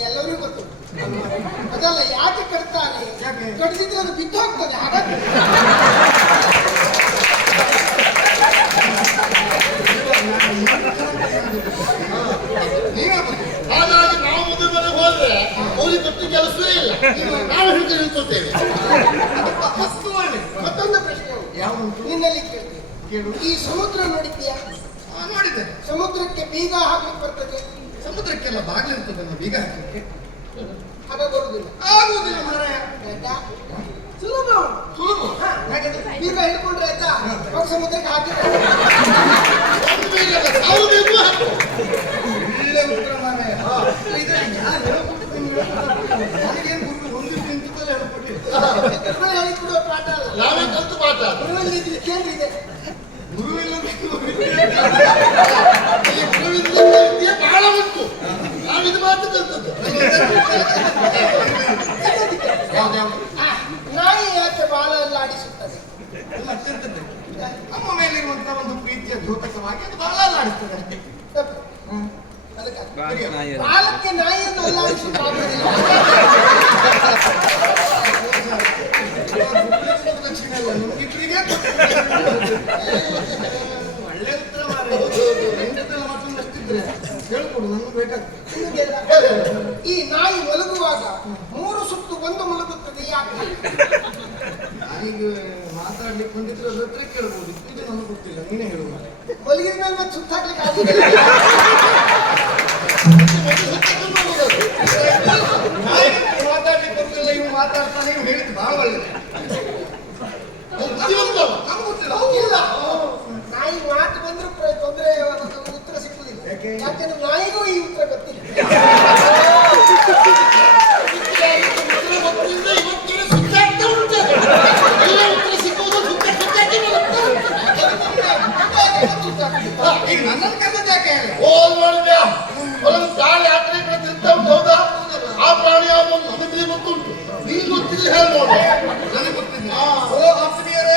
ಎಲ್ಲರಿಗೂ ಗೊತ್ತು. ಅದಲ್ಲ ಯಾಕೆ ಕಟ್ತಾರೆ? ಕಟ್ಟಿದ್ರೆ ಅದು ಬಿದ್ದು ಹೋಗ್ತದೆ ಹಾಗಾಗಿ. ಹಾಗಾಗಿ ನಾವು ಮದುವೆ ಮನೆಗೆ ಹೋದ್ರೆ ಅವ್ರಿಗೆ ಕಟ್ಟು ಕೆಲಸವೇ ಇಲ್ಲ. ನಾವು ಮಸ್ತ್ ಒಳ್ಳೆದು. ಮತ್ತೊಂದು ಪ್ರಶ್ನೆ ಯಾವ ನಿನ್ನಲ್ಲಿ ಕೇಳ್ತೀನಿ ಕೇಳು. ಈ ಸಮುದ್ರ ನೋಡಿದ್ಯಾ ಆ, ನೋಡಿದೆ ಸಮುದ್ರಕ್ಕೆ ಬೀಗ ಹಾಕ್ಲಿಕ್ಕೆ ಬರ್ತದೆ. ಸಮುದ್ರಕ್ಕೆಲ್ಲ ಬಾಗಿಲಿರ್ತದಲ್ಲ ಬೀಗ ಹಾಕಲಿಕ್ಕೆ ಆಗೋದಿಲ್ಲ ಬರುದಿಲ್ಲ ಆಗುವುದಿಲ್ಲ ಮಾರಾಯ ಆಯ್ತಾ? ಸುಲಭ ಹಾಗಾದ್ರೆ ಬೀಗ ಹಿಡ್ಕೊಂಡ್ರೆ ಆಯ್ತಾ? ಸಮುದ್ರಕ್ಕೆ ಹಾಕಿದ್ರೆ. ಬೇಕು ಹಾಕು. ಒಳ್ಳೆ ಉತ್ತರ ಮಾರಾಯ ಇದರಲ್ಲಿ ಯಾರು ಹೇಳ್ಕೊಟ್ಟಿದ್ದು ನಿಮ್ಗೆ? ನನಗೇನು ಗುರು ಒಂದು ಪಾಠ ಅಲ್ಲ. ನಾವೇ ಕಲ್ತು ಪಾಠ. ಗುರುಗಳಲ್ಲಿ ಇದ್ರೆ ಕೇಂದ್ರಿದೆ ಗುರು ನಾಯಿ ಯಾಕೆ ಬಾಲ ಎಲ್ಲ ಆಡಿಸುತ್ತದೆ? ನಮ್ಮ ಮೇಲಿರುವಂತಹ ಒಂದು ಪ್ರೀತಿಯ ದ್ಯೋತಕವಾಗಿ ಅದು. ಅದಕ್ಕೆ ನಾಯಿ ಬಾಲಕ್ಕೆ ನಾಯಿಯನ್ನು ಒಳ್ಳೆ ಉತ್ತರ. ಎಂತದೆಲ್ಲ ಮತ್ತೊಂದಷ್ಟಿದ್ರೆ ಹೇಳ್ಕೊಡು ನನಗೆ ಬೇಕಾಗ್ತದೆ ಈ ನಾಯಿ ಮಲಗುವಾಗ ಮೂರು ಸುತ್ತು ಬಂದು ಮಲಗುತ್ತದೆ ಯಾಕೆ? ನಾನೀಗ ಮಾತಾಡ್ಲಿಕ್ಕೆ ಬಂದಿದ್ರೆ ಅದ್ರ ಹತ್ರ ಕೇಳ್ಬೋದು. ಇದು ನನಗೆ ಗೊತ್ತಿಲ್ಲ. ನೀನೇ ಹೇಳುವ. ಮಲಗಿದ ಮೇಲೆ ಮತ್ತೆ ಸುತ್ತಾಕ್ಲಿಕ್ಕೆ ಆಗುದಿಲ್ಲ. ಗೊತ್ತಿದ್ರೆ ನನಗೆ ಗೊತ್ತಿಲ್ಲ. ಓ ಅಪ್ಪನಿಯರೇ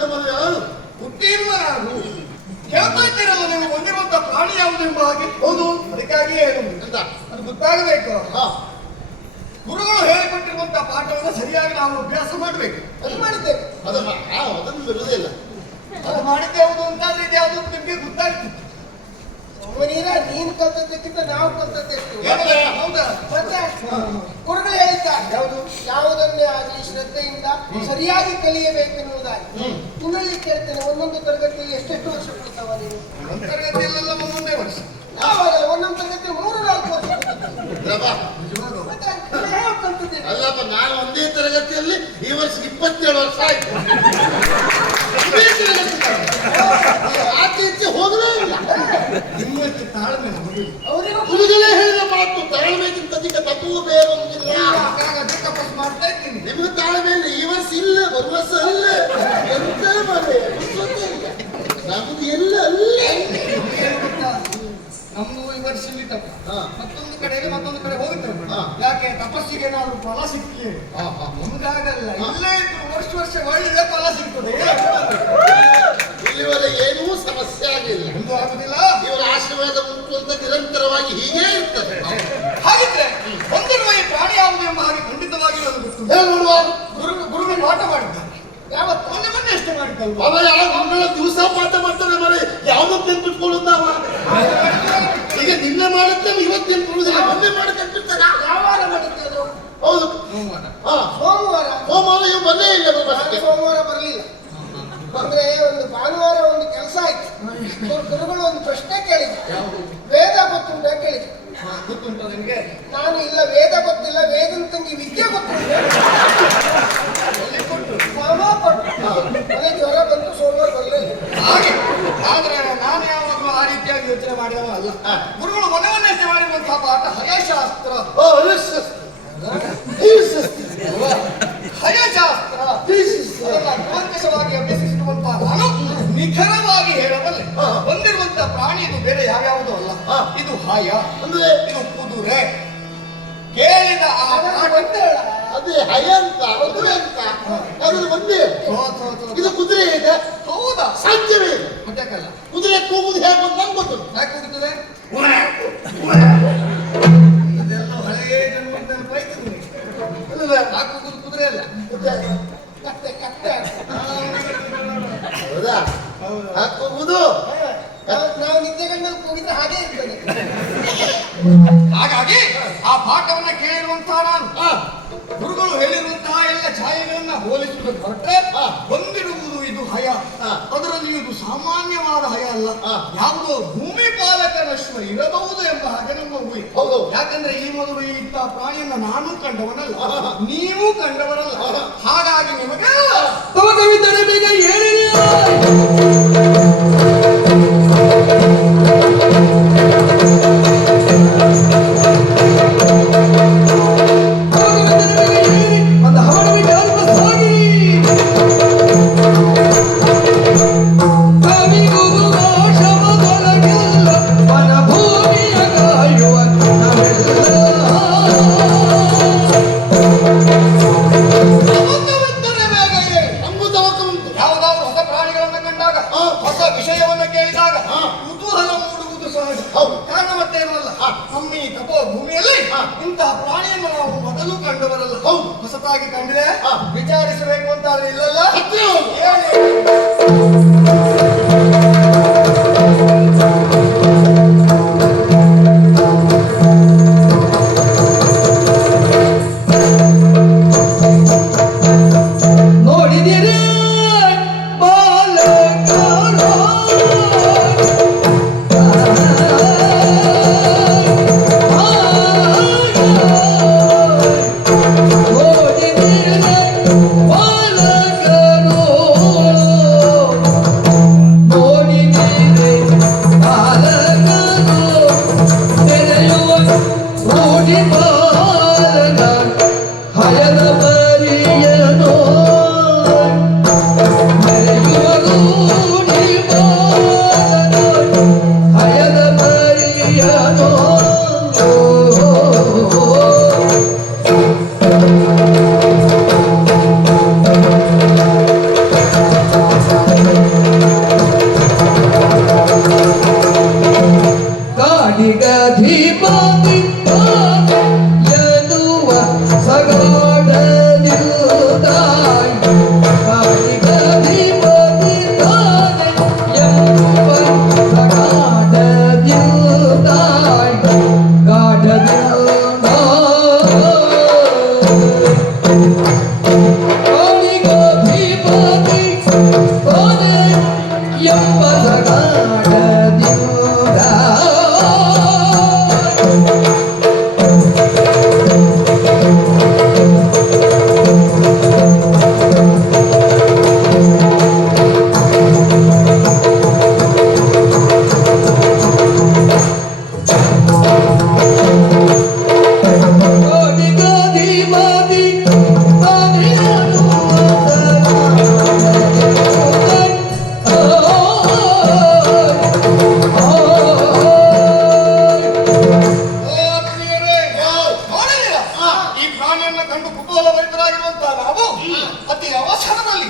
ಅಲ್ಲ ಮದುವೆ ಯಾರು ನಾನು ಹೇಳ್ತಾ ಇದ್ದೀರಲ್ಲ ನೀವು ಹೊಂದಿರುವಂತ ಪ್ರಾಣಿ ಯಾವುದು ಎಂಬ ಹಾಗೆ? ಹೌದು ಅದಕ್ಕಾಗಿಯೇ ಅದು ಗೊತ್ತಾಗಬೇಕು. ಗುರುಗಳು ಹೇಳಿಕೊಟ್ಟಿರುವಂತ ಪಾಠವನ್ನ ಸರಿಯಾಗಿ ನಾವು ಅಭ್ಯಾಸ ಮಾಡಬೇಕು. ಅದು ಮಾಡಿದ್ದೇವೆ. ಅದನ್ನ ಅದನ್ನು ಬಿಡುವುದೇ ಇಲ್ಲ. ಅದು ಮಾಡಿದ್ದೆ ಯಾವುದು ಅಂತ ಯಾವುದು ನಿಮಗೆ ಗೊತ್ತಾಗ್ತದೆ ಅವನೀರ ನೀನು ಕಲ್ತದ್ದಕ್ಕಿಂತ ನಾವು ಕಲ್ತದ್ದು ಎಷ್ಟು ಏನಲ್ಲ? ಹೌದಾ? ಮತ್ತೆ? ಗುರುಗಳು ಹೇಳಿದ್ದಾರೆ ಯಾವುದು? ಯಾವುದನ್ನೇ ಆಗಲಿ ಶ್ರದ್ಧೆಯಿಂದ ಸರಿಯಾಗಿ ಕಲಿಯಬೇಕೆನ್ನುವುದಾಗಿ. ನಿನ್ನಲ್ಲಿ ಕೇಳ್ತೇನೆ ಒಂದೊಂದು ತರಗತಿಯಲ್ಲಿ ಎಷ್ಟೆಷ್ಟು ವರ್ಷ ಕೊಡ್ತಾವ ನೀವು ತರಗತಿಯಲ್ಲೆಲ್ಲ ಒಂದೊಂದೇ ವರ್ಷ. ನಾವಾಗಲ್ಲ ಒಂದೊಂದು ತರಗತಿ ಮೂರು ನಾಲ್ಕು ವರ್ಷ ಅಲ್ಲಪ್ಪ ನಾನು ಒಂದೇ ತರಗತಿಯಲ್ಲಿ ಈ ವರ್ಷ ಇಪ್ಪತ್ತೇಳು ವರ್ಷ ಆಯ್ತು. ತರಗತಿ. ಆಚೆ ಹೋಗಲೇ ಇಲ್ಲ. ನಿಮ್ಮಷ್ಟು ತಾಳ್ಮೆ ನಮಗೆ. ಅವರಿಗೂ ಹೇಳಿದ ಮಾತು ತಾಳ್ಮೆಗಿಂತ ಅಧಿಕ ತಪ್ಪು ಬೇರೊಂದಿಲ್ಲ ಅದೇ ತಪಸ್ ಮಾಡ್ತಾ ಇದ್ದೀನಿ. ನಿಮ್ಗೆ ತಾಳ್ಮೆ ಇಲ್ಲ ಈ ವರ್ಷ ಇಲ್ಲ ಬರುವ ವರ್ಷ ಅಲ್ಲ. ಎಂತ ಮನೆ? ನಮ್ದು ಎಲ್ಲ ಅಲ್ಲ? ನಮ್ದು ಈ ವರ್ಷ ಇಲ್ಲಿ ತಪ್ಪ. ಹಾ. ಮತ್ತೊಂದು ಕಡೆಗೆ ಮತ್ತೊಂದು ಕಡೆ ಹೋಗುತ್ತೆ ಹಾ. ಯಾಕೆ? ತಪಸ್ಸಿಗೆ ನಾವು ಫಲ ಸಿಕ್ಕಿದೆ. ನಮ್ಗಾಗಲ್ಲ ಇಲ್ಲೇ ಇದ್ರು ವರ್ಷ ವರ್ಷ ಒಳ್ಳೆ ಫಲ ಸಿಗ್ತದೆ. ಇಲ್ಲಿವರೆಗೆ ಏನೂ ಸಮಸ್ಯೆ ಆಗಿಲ್ಲ. ಒಂದು ಆಗುದಿಲ್ಲ. ಇವರ ಆಶೀರ್ವಾದ ಉಂಟು ಅಂತ ನಿರಂತರವಾಗಿ ಹೀಗೇ ಇರ್ತದೆ. ಹಾಗಿದ್ರೆ ಹೊಂದಿರುವ ಈ ಪ್ರಾಣಿ ಯಾವುದು ಎಂಬ ಹಾಗೆ ಖಂಡಿತವಾಗಿ ನನಗೆ ಗೊತ್ತು. ನೋಡುವ ಗುರು ಗುರುಗಳು ಪಾಠ ಮಾಡಿದ್ದಾರೆ. ಯಾವತ್ತು? ಮೊನ್ನೆ ಮೊನ್ನೆ ಅಷ್ಟೇ ಮಾಡಿದ್ದಲ್ವಾ? ಅವ ಯಾವ ಗುರುಗಳ ದಿವಸ ಪಾಠ ಮಾಡ್ತಾನೆ ಮರೆ ಯಾವ್ದಕ್ಕೆ ನೆನ್ಪಿಟ್ಕೊಳ್ಳುತ್ತಾವ ಈಗ ನಿನ್ನೆ ಮಾಡುತ್ತೆ ಇವತ್ತು ನೆನ್ಪಿಡುವುದಿಲ್ಲ ಮೊನ್ನೆ ಮಾಡಿ ಯಾವಾಗ ಮಾಡಿದ್ದೆ ಅದು? ಹೌದು. ಸೋಮವಾರ. ಸೋಮವಾರ. ಸೋಮವಾರ ಇವ್ ಬಂದೇ ಇಲ್ಲ ಸೋಮವಾರ ಬರಲಿಲ್ಲ? ಅಂದ್ರೆ ಒಂದು ಭಾನುವಾರ ಒಂದು ಕೆಲಸ ಆಯ್ತು. ಗುರುಗಳು ಒಂದು ಪ್ರಶ್ನೆ ಕೇಳಿದ್ರು. ವೇದ ಗೊತ್ತುಂಟ ಕೇಳಿದ್ರು. ಗೊತ್ತುಂಟ ಗೊತ್ತುಂಟು ನಿಮಗೆ? ನಾನು ಇಲ್ಲ ವೇದ ಗೊತ್ತಿಲ್ಲ ವೇದ ತಂಗಿ ವಿದ್ಯೆ ಕೊಟ್ಟು. ನನಗೆ ಜ್ವರ ಬಂತು ಸೋಮವಾರ ಬರಲಿಲ್ಲ ಹಾಗೆ. ಆದ್ರೆ ನಾನು ಯಾವಾಗಲೂ ಆ ರೀತಿಯಾಗಿ ಯೋಚನೆ ಮಾಡಿದವ ಅಲ್ಲ. ಗುರುಗಳು ಮನವನ್ನೇ ಮಾಡಿರುವಂತಹ ಪಾಠ ಹಯಶಾಸ್ತ್ರ. ಓ ಹಯಶಾಸ್ತ್ರ. ಹಯಶಾಸ್ತ್ರ. ಅಭ್ಯಸಿಸಿರುವಂತಹ ನಾನು ನಿಖರವಾಗಿ ಹೇಳಬಲ್ಲೆ. ಹಾ. ಹೊಂದಿರುವಂತಹ ಪ್ರಾಣಿ ಇದು ಬೇರೆ ಯಾವ್ಯಾವುದೂ ಅಲ್ಲ. ಇದು ಹಾಯ ಅಂದ್ರೆ ಇದು ಕುದುರೆ. ಕೇಳಿದ ಅದೇ ಹಯ ಅಂತ ಕುದುರೆ ಅಂತ. ಅದ್ರ ಒಂದೇ. ಇದು ಕುದುರೆ ಇದೆ. ಹೌದಾ? ಸಾಧ್ಯವೇ ಮತ್ತಕ್ಕಲ್ಲ? ಕುದುರೆ ಕೂಗುದು ಹೇಗೆ ಅಂತ ನಂಗೆ ಗೊತ್ತು ಯಾಕೆ ಕೂಗುತ್ತದೆ? ಇದೆಲ್ಲ ಹಳೆಯ ಜನ್ಮದಲ್ಲಿ ಕುದುರೆ ಅಲ್ಲ? ಕತ್ತೆ ಕತ್ತೆ. ಹೌದಾ? ಕೂಗುದು ನಾವು- ನಿದ್ದೆ ಗಂಡಲ್ಲಿ ಕೂಗಿದ್ರೆ ಹಾಗೆ ಇರ್ತದೆ. ಹಾಗಾಗಿ ಆ ಪಾಠವನ್ನ ಕೇಳಿರುವಂತಹ ನಾನು ಗುರುಗಳು ಹೇಳಿರುವಂತಹ ಎಲ್ಲ ಛಾಯೆಗಳನ್ನ ಹೋಲಿಸುವುದಕ್ಕೆ ಹೊರಟ್ರೆ ಬಂದಿರುವುದು ಹೊಂದಿರುವುದು ಇದು ಹಯ. ಸಾಮಾನ್ಯವಾದ ಹಯ ಅಲ್ಲ ಯಾವುದು ಭೂಮಿ ಪಾಲಕನಶ್ವ ಇರಬಹುದು ಎಂಬ ಹಾಗೆ ನಮ್ಮ ಊಹೆ ಹೌದು. ಯಾಕಂದ್ರೆ ಈ ಮೊದಲು ಈ ಇಂತಹ ಪ್ರಾಣಿಯನ್ನ ನಾನು ಕಂಡವನಲ್ಲ. ನೀವು ಕಂಡವರಲ್ಲ. ಹಾಗಾಗಿ ನಿಮಗೆ ಕವಿತರೆ ಬೇಗ ಏಳಿರಿ ವಿಷಯವನ್ನ ಕೇಳಿದಾಗ. ಕುತೂಹಲ ಮೂಡುವುದು ಸಹಜ ಹೌದು. ಕಾರಣ ಮತ್ತೆ ಅಲ್ಲ ಅಮ್ಮಿ ತಪೋ ಭೂಮಿಯಲ್ಲಿ. ಇಂತಹ ಪ್ರಾಣಿಯನ್ನು ನಾವು ಮೊದಲು ಕಂಡು ಬರಲ್ಲ ಹೌದು. ಹೊಸತಾಗಿ ಕಂಡಿದೆ. ವಿಚಾರಿಸಬೇಕು ಅಂತ ಇಲ್ಲಲ್ಲ ಇಲ್ಲಲ್ಲ ಪ್ರಾಣಿಯನ್ನ ಕಂಡು ಕುತೂಹಲ ಭರಿತರಾಗಿರುವಂತಹ ನಾವು ಅತಿ ಅವಸರದಲ್ಲಿ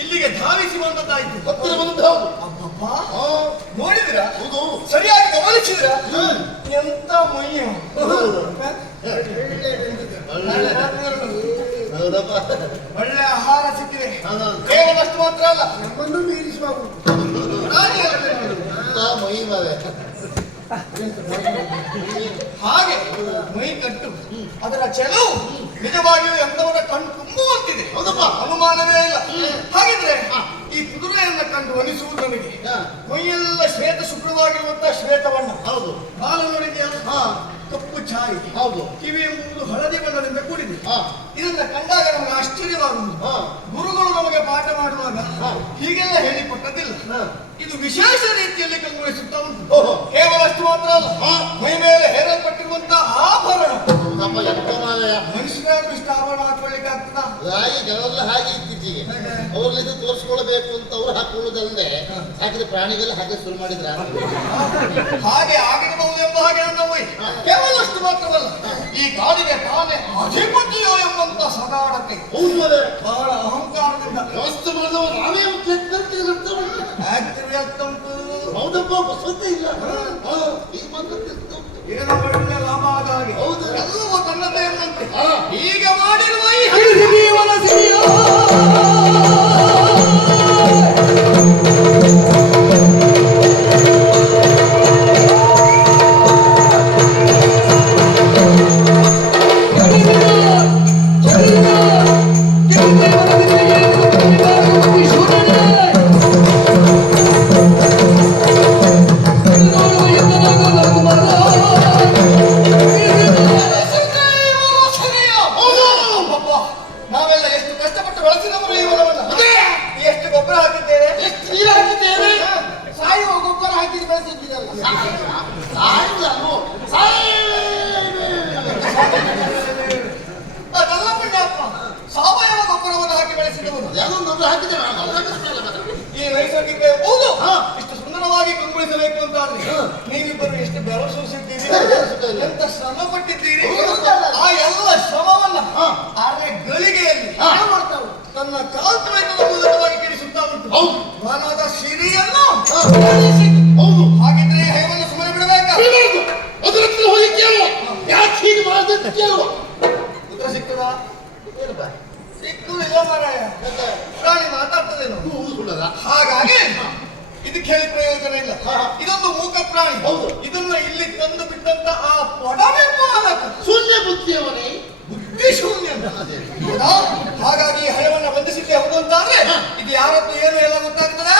ಇಲ್ಲಿಗೆ ಧಾವಿಸಿ ಬಂದದ್ದಾಯ್ತು ಹತ್ತಿರ ಬಂದದ್ದು ಹೌದು ನೋಡಿದ್ರ ಹೌದು. ಸರಿಯಾಗಿ ಗಮನಿಸಿದ್ರ. ಎಂತ ಮೈಯ. ಹೌದಪ್ಪ. ಒಳ್ಳೆ ಆಹಾರ ಸಿಕ್ಕಿದೆ. ಕೇವಲಷ್ಟು ಮಾತ್ರ ಅಲ್ಲ. ನಮ್ಮನ್ನು ಮೀರಿಸುವ ಮೈ ಮಾರೆ ಹಾಗೆ ಮೈ ಕಟ್ಟು ಅದರ ಚೆಲವು ನಿಜವಾಗಿಯೂ ಎಂದವರ ಕಣ್ಣು ತುಂಬುವಂತಿದೆ ಹೌದಪ್ಪ? ಅನುಮಾನವೇ ಇಲ್ಲ. ಹಾಗಿದ್ರೆ ಈ ಕುದುರೆಯನ್ನ ಕಂಡು ಅನಿಸುವುದು ನನಗೆ. ಮೈಯೆಲ್ಲ ಶ್ವೇತ ಶುಭ್ರವಾಗಿರುವಂತಹ ಶ್ವೇತ ಬಣ್ಣ ಹೌದು ಬಾಲ ಹಾ. ಕಪ್ಪು ಛಾಯಿ. ಹೌದು. ಕಿವಿ ಎಂಬುದು ಹಳದಿ ಬಣ್ಣದಿಂದ ಕೂಡಿದೆ. ಇದನ್ನ ಕಂಡಾಗ ನಮಗೆ ಆಶ್ಚರ್ಯವಾಗುವುದು. ಗುರುಗಳು ನಮಗೆ ಪಾಠ ಮಾಡುವಾಗ. ಹೀಗೆಲ್ಲ ಹೇಳಿಕೊಟ್ಟದಿಲ್ಲ. ಇದು ವಿಶೇಷ ರೀತಿಯಲ್ಲಿ ಕಂಗೊಳಿಸುತ್ತಾ ಉಂಟು. ಮಾತ್ರ ಅಲ್ಲ. ಮೈ ಮೇಲೆ ಹೇರಲ್ಪಟ್ಟಿರುವಂತ ಆಭರಣ ನಮ್ಮ ಎಂತ ಮಾರಾಯ ಮನುಷ್ಯರಾದ್ರೂ ಇಷ್ಟ ಆಭರಣ ಹಾಕೊಳ್ಳಿಕ್ಕೆ ಆಗ್ತದಾ? ಹಾಗೆ ಕೆಲವೆಲ್ಲ ಹಾಗೆ ಇತ್ತೀಚೆಗೆ ಅವ್ರಲ್ಲಿ ಇದು ತೋರಿಸ್ಕೊಳ್ಬೇಕು ಅಂತ ಅವ್ರು ಹಾಕೊಳ್ಳೋದಲ್ಲದೆ ಹಾಗಿದ್ರೆ ಪ್ರಾಣಿಗೆಲ್ಲ ಹಾಗೆ ಶುರು ಮಾಡಿದ್ರ. ಹಾಗೆ ಆಗಿರಬಹುದು ಎಂಬ ಹಾಗೆ ಮೈ ಕೇವಲ ಅಷ್ಟು ಮಾತ್ರವಲ್ಲ ಈ ಕಾಡಿಗೆ ತಾನೇ ಅಧಿಪತಿಯೋ ಎಂಬಂತ ಸದಾಡತೆ. ಬಹಳ ಅಹಂಕಾರದಿಂದ. ವ್ಯವಸ್ಥೆ ಮಾಡಿದವ ನಾವೇ ಕೆಟ್ಟಂತೆ ಅರ್ಥ ಉಂಟು. ಹೌದಪ್ಪ ಬಸತ್ತೆ ಇಲ್ಲ. ಈಗ ಲಾಭ ಆದ ಹೌದು. ಎಲ್ಲವೂ ತನ್ನದೇ ಹಾ. ಹೀಗೆ ಮಾಡಿರುವ ಈ ಜೀವನ ಸಿರಿಯ ಒಂದು ಹಾಕಿದ್ದೇವೆ. ಈ ನೈಸರ್ಗಿಕ ಹೌದು. ಇಷ್ಟು ಸುಂದರವಾಗಿ ಕಂಗೊಳಿಸಬೇಕು ಅಂತ ಆದ್ರೆ. ನೀವಿಬ್ಬರು ಎಷ್ಟು ಬೆವರು ಎಂತ ಶ್ರಮ ಪಟ್ಟಿದ್ದೀರಿ? ಆ ಎಲ್ಲ ಶ್ರಮವನ್ನ ಆದ್ರೆ ಗಳಿಗೆಯಲ್ಲಿ ತನ್ನ ಕಾಲ್ಪನಿಕದ ಮೂಲಕವಾಗಿ ಕಿಡಿಸುತ್ತಾ ಉಂಟು. ಮನದ ಸಿರಿಯನ್ನು. ಹೌದು. ಹಾಗಿದ್ರೆ ಹೇಮನ್ನು ಸುಮ್ಮನೆ ಬಿಡಬೇಕಾ? ಅದರ ಹತ್ರ ಹೋಗಿ ಕೇಳುವ. ಯಾಕೆ ಹೀಗೆ ಮಾಡಿದ್ರೆ ಕೇಳುವ. ಉತ್ತರ ಸಿಕ್ಕದ ಪ್ರಾಣಿ ಹೌದು. ಇದನ್ನ ಇಲ್ಲಿ ತಂದು ಬಿಟ್ಟಂತ ಆ ಪೊಡವೆ ಮಾಲಕ ಶೂನ್ಯ ಬುದ್ಧಿಯವನೇ. ಬುದ್ಧಿ ಶೂನ್ಯ ಹೌದಾ? ಹಾಗಾಗಿ ಹಣವನ್ನ ಬಂಧಿಸಿದ್ದೆ ಹೌದು ಇದು ಯಾರದ್ದು ಏನು ಎಲ್ಲ ಗೊತ್ತಾಗ್ತದೆ?